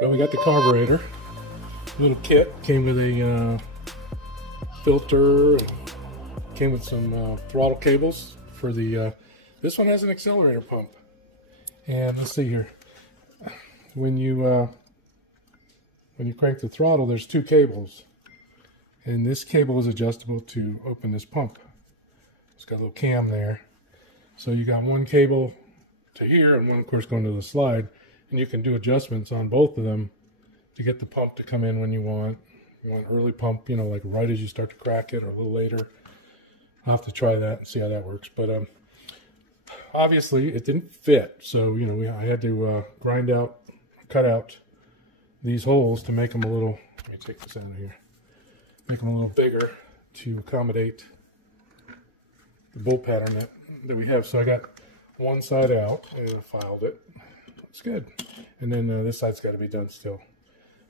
Well, we got the carburetor. Little kit came with a filter. Came with some throttle cables for the. This one has an accelerator pump. And let's see here. When you crank the throttle, there's two cables, and this cable is adjustable to open this pump. It's got a little cam there, so you got one cable to here and one, of course, going to the slide, and you can do adjustments on both of them to get the pump to come in when you want. You want early pump, you know, like right as you start to crack it, or a little later. I'll have to try that and see how that works. But obviously, it didn't fit, so you know I had to cut out these holes to make them a little. Let me take this out of here. Make them a little bigger to accommodate the bolt pattern that we have. So I got one side out and I filed it. Looks good. And then this side's got to be done still.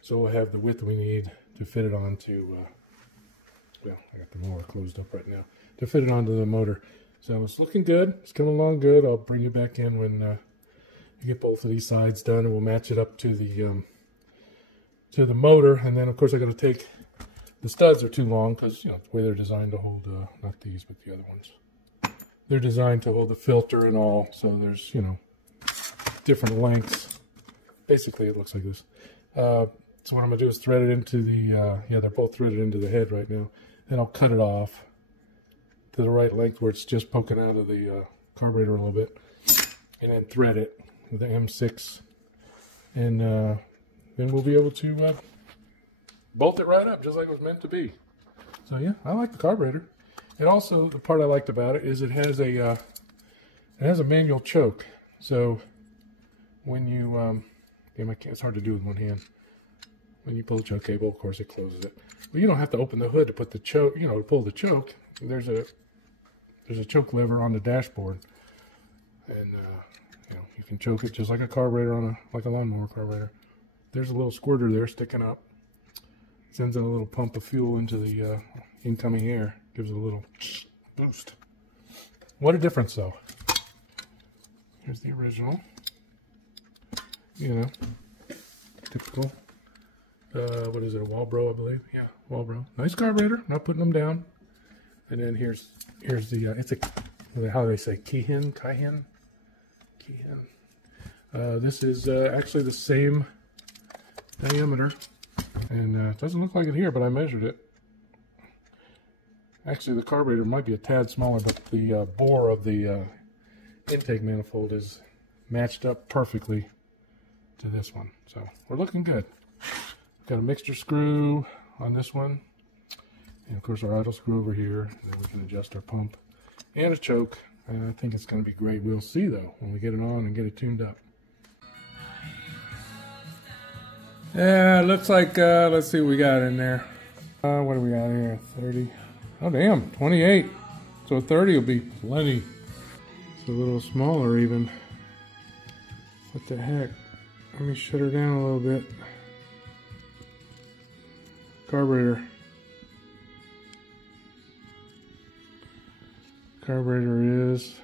So we'll have the width we need to fit it onto. Well, I got the motor closed up right now to fit it onto the motor. So it's looking good. It's coming along good. I'll bring you back in when I get both of these sides done, and we'll match it up to the motor. And then, of course, I got to take the studs are too long because you know the way they're designed to hold not these but the other ones. They're designed to hold the filter and all. So there's different lengths. Basically, it looks like this. So what I'm gonna do is thread it into the they're both threaded into the head right now. Then I'll cut it off to the right length where it's just poking out of the carburetor a little bit, and then thread it with the M6, and then we'll be able to bolt it right up just like it was meant to be. So yeah, I like the carburetor. And also the part I liked about it is it has a manual choke. So when you it's hard to do with one hand. When you pull the choke cable, of course, it closes it. But you don't have to open the hood to put the choke, to pull the choke. There's a choke lever on the dashboard, and you can choke it just like a carburetor like a lawnmower carburetor. There's a little squirter there sticking up. Sends in a little pump of fuel into the incoming air. Gives it a little boost. What a difference, though. Here's the original. Typical. What is it? A Walbro, I believe. Yeah, Walbro. Nice carburetor. Not putting them down. And then here's the it's a how do they say Kei Hin? This is actually the same diameter, and it doesn't look like it here, but I measured it. Actually, the carburetor might be a tad smaller, but the bore of the intake manifold is matched up perfectly to this one. So we're looking good. Got a mixture screw on this one, and of course our idle screw over here. And then we can adjust our pump and a choke. And I think it's going to be great. We'll see though when we get it on and get it tuned up. Yeah, it looks like let's see what we got in there. What do we got here? 30. Oh damn, 28. So 30 will be plenty. It's a little smaller even. What the heck? Let me shut her down a little bit. Carburetor is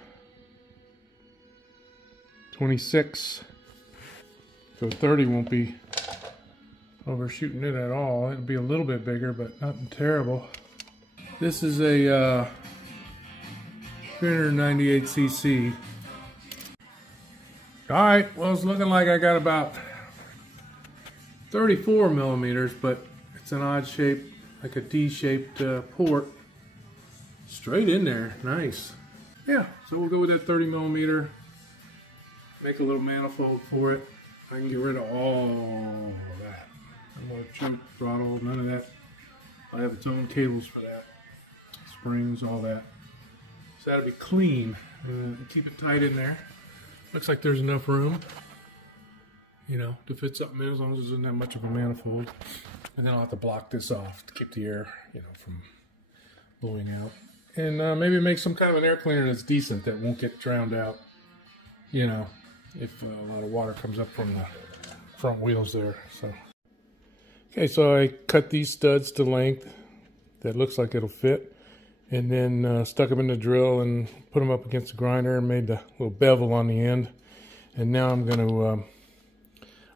26. So 30 won't be overshooting it at all. It'll be a little bit bigger, but nothing terrible. This is a 398cc. Alright, well, it's looking like I got about 34 millimeters, but it's an odd shape, like a D-shaped port. Straight in there, nice. Yeah, so we'll go with that 30 millimeter. Make a little manifold for it. I can get rid of all that. No choke, throttle, none of that. I have its own cables for that. Springs, all that. So that'll be clean. Keep it tight in there. Looks like there's enough room, to fit something in as long as there's not much of a manifold. And then I'll have to block this off to keep the air, from blowing out. And maybe make some kind of an air cleaner that's decent, that won't get drowned out, if a lot of water comes up from the front wheels there. So, okay, so I cut these studs to length that looks like it'll fit. And then stuck them in the drill and put them up against the grinder and made the little bevel on the end. And now I'm going to,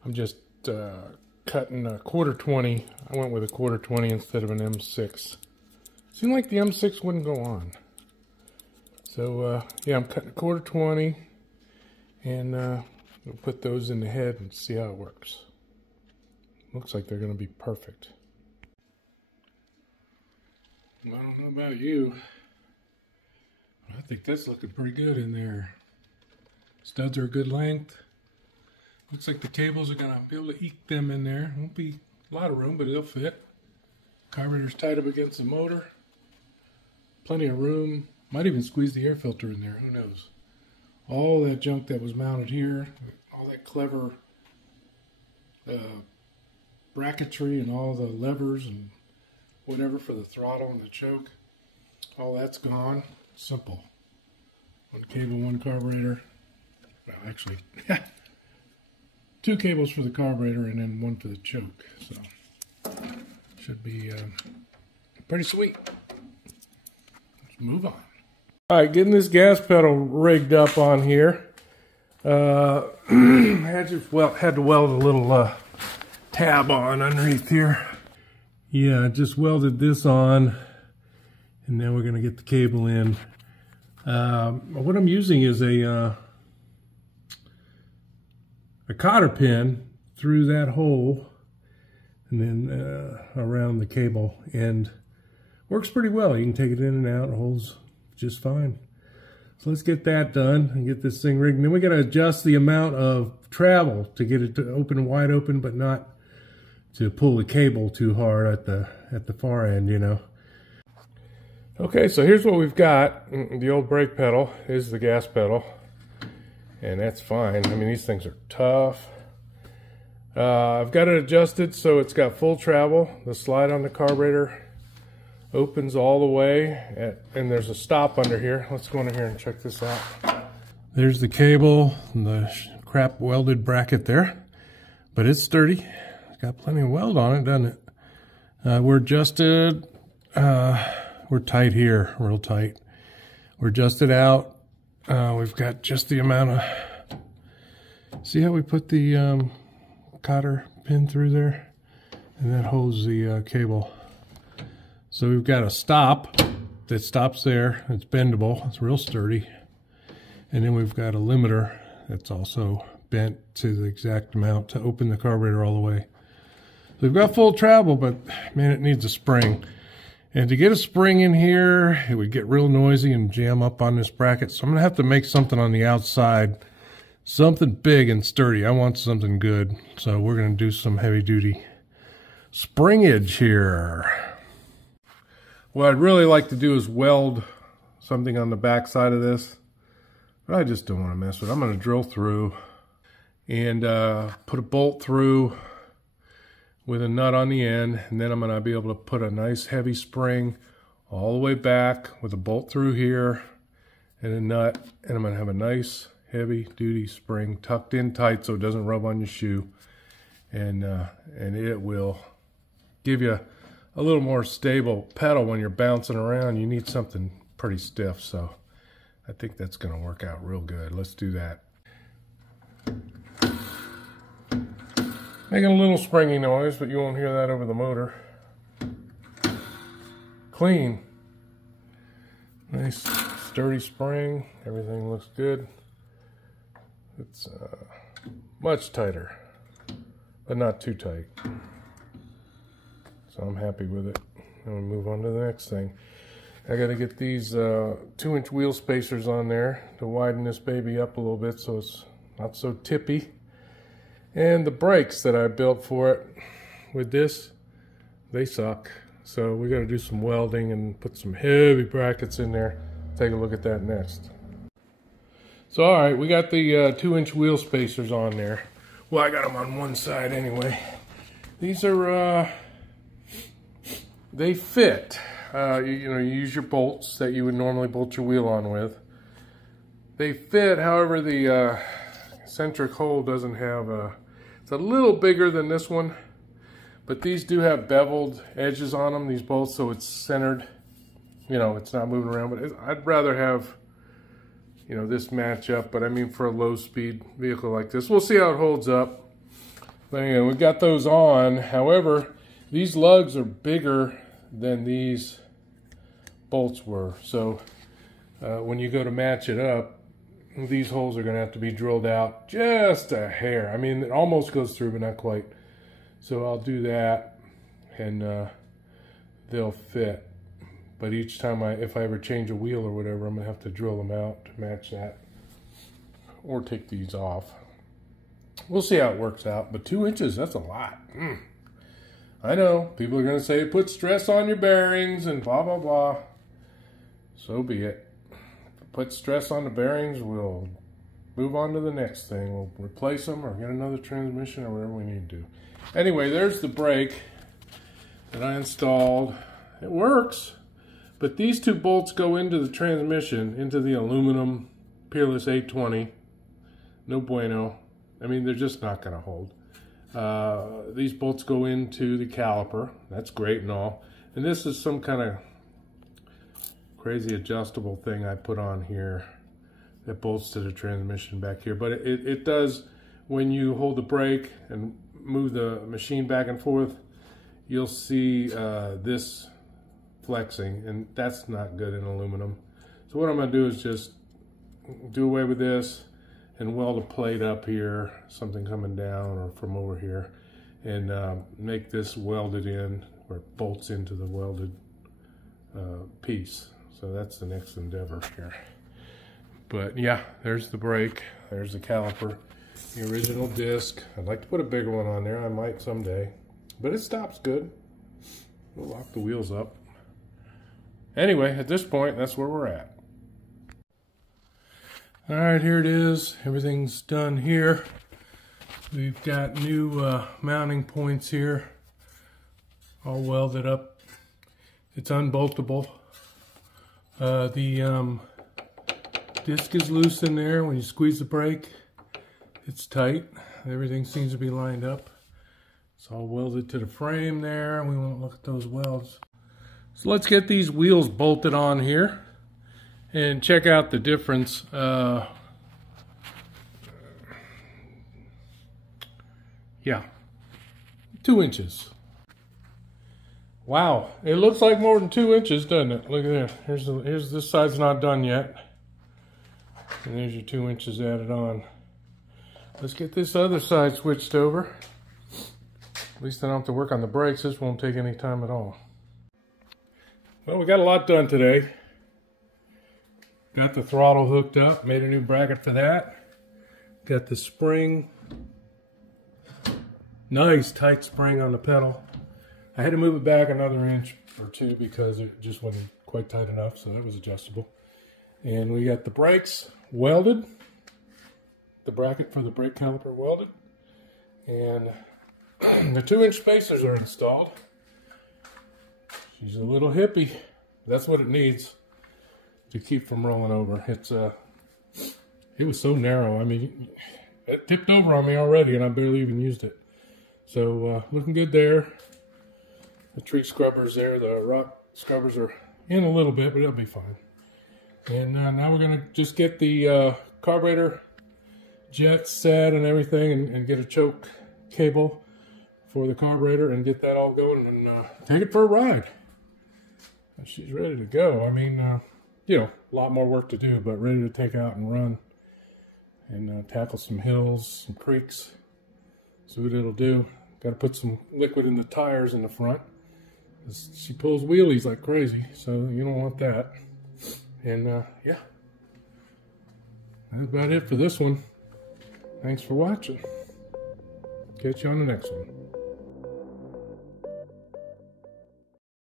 I'm just cutting a 1/4-20. I went with a 1/4-20 instead of an M6. Seemed like the M6 wouldn't go on. So yeah, I'm cutting a 1/4-20, and we'll put those in the head and see how it works. Looks like they're going to be perfect. Well, I don't know about you, but I think that's looking pretty good in there. Studs are a good length. Looks like the cables are going to be able to eke them in there. Won't be a lot of room, but it'll fit. Carburetor's tied up against the motor. Plenty of room. Might even squeeze the air filter in there. Who knows? All that junk that was mounted here, all that clever bracketry and all the levers and whatever for the throttle and the choke, all that's gone. Simple. One cable, one carburetor. Well, actually, 2 cables for the carburetor and then 1 for the choke. So, should be pretty sweet. Let's move on. All right, getting this gas pedal rigged up on here. Had to weld a little tab on underneath here. Yeah, I just welded this on, and now we're going to get the cable in. What I'm using is a cotter pin through that hole, and then around the cable, and works pretty well. You can take it in and out, it holds just fine. So let's get that done and get this thing rigged. And then we got to adjust the amount of travel to get it to open wide open, but not to pull the cable too hard at the far end, you know. Okay, so here's what we've got. The old brake pedal is the gas pedal, and that's fine. I mean, these things are tough. I've got it adjusted so it's got full travel. The slide on the carburetor opens all the way, and there's a stop under here. Let's go in here and check this out. There's the cable and the crap welded bracket there, but it's sturdy. It's got plenty of weld on it, doesn't it? We're adjusted. We're tight here, real tight. We're adjusted out. We've got just the amount of. See how we put the cotter pin through there, and that holds the cable. So we've got a stop that stops there. It's bendable. It's real sturdy. And then we've got a limiter that's also bent to the exact amount to open the carburetor all the way. So we've got full travel, but man, it needs a spring. And to get a spring in here, it would get real noisy and jam up on this bracket. So I'm going to have to make something on the outside, something big and sturdy. I want something good. So we're going to do some heavy duty springage here. What I'd really like to do is weld something on the back side of this, but I just don't want to mess with it. I'm going to drill through and put a bolt through with a nut on the end, and then I'm going to be able to put a nice heavy spring all the way back with a bolt through here and a nut, and I'm going to have a nice heavy duty spring tucked in tight so it doesn't rub on your shoe, and it will give you a little more stable pedal when you're bouncing around. You need something pretty stiff, so I think that's going to work out real good. Let's do that. Making a little springy noise, but you won't hear that over the motor. Clean. Nice sturdy spring. Everything looks good. It's much tighter, but not too tight. So I'm happy with it. I'm going to move on to the next thing. I got to get these 2-inch wheel spacers on there to widen this baby up a little bit so it's not so tippy. And the brakes that I built for it with this, they suck. So we got to do some welding and put some heavy brackets in there. Take a look at that next. So all right, we got the 2-inch wheel spacers on there. Well, I got them on one side anyway. These are they fit. You know, you use your bolts that you would normally bolt your wheel on with. They fit, however, the centric hole doesn't have a, it's a little bigger than this one, but these do have beveled edges on them, these bolts, so it's centered. You know, it's not moving around, but I'd rather have, this match up, but I mean for a low speed vehicle like this. We'll see how it holds up. But anyway, we got those on. However, these lugs are bigger than these bolts were. So when you go to match it up, these holes are going to have to be drilled out just a hair. I mean, it almost goes through, but not quite. So I'll do that, and they'll fit. But each time if I ever change a wheel or whatever, I'm going to have to drill them out to match that, or take these off. We'll see how it works out. But 2 inches, that's a lot. I know, people are going to say, put stress on your bearings and blah, blah, blah. So be it. Put stress on the bearings, we'll move on to the next thing. We'll replace them or get another transmission or whatever we need to do. Anyway, there's the brake that I installed. It works, but these 2 bolts go into the transmission, into the aluminum Peerless 820. No bueno. I mean, they're just not going to hold. These bolts go into the caliper. That's great and all. And this is some kind of crazy adjustable thing I put on here that bolts to the transmission back here. But it does, when you hold the brake and move the machine back and forth, you'll see this flexing, and that's not good in aluminum. So what I'm going to do is just do away with this and weld a plate up here, something coming down or from over here, and make this welded in, or it bolts into the welded piece. So that's the next endeavor here. But yeah, there's the brake, there's the caliper, the original disc. I'd like to put a bigger one on there, I might someday, but it stops good. We'll lock the wheels up. Anyway, at this point, that's where we're at. All right, here it is. Everything's done here. We've got new mounting points here, all welded up. It's unboltable. The disc is loose in there. When you squeeze the brake, it's tight. Everything seems to be lined up. It's all welded to the frame there. We won't look at those welds. So let's get these wheels bolted on here and check out the difference. Yeah, 2 inches. Wow, it looks like more than 2 inches, doesn't it? Look at that. Here's this side's not done yet. And there's your 2 inches added on. Let's get this other side switched over. At least I don't have to work on the brakes. This won't take any time at all. Well, we got a lot done today. Got the throttle hooked up, made a new bracket for that. Got the spring. Nice tight spring on the pedal. I had to move it back another inch or 2 because it just wasn't quite tight enough, so that was adjustable. And we got the brakes welded, the bracket for the brake caliper welded, and the 2-inch spacers are installed. She's a little hippie. That's what it needs to keep from rolling over. It was so narrow. I mean, it tipped over on me already, and I barely even used it. So looking good there. The tree scrubbers there, the rock scrubbers are in a little bit, but it'll be fine. And now we're gonna just get the carburetor jet set and everything, and get a choke cable for the carburetor and get that all going, and take it for a ride. She's ready to go. I mean, you know, a lot more work to do, but ready to take out and run and tackle some hills, some creeks. See what it'll do. Got to put some liquid in the tires in the front. She pulls wheelies like crazy, so you don't want that. And yeah, that's about it for this one. Thanks for watching. Catch you on the next one.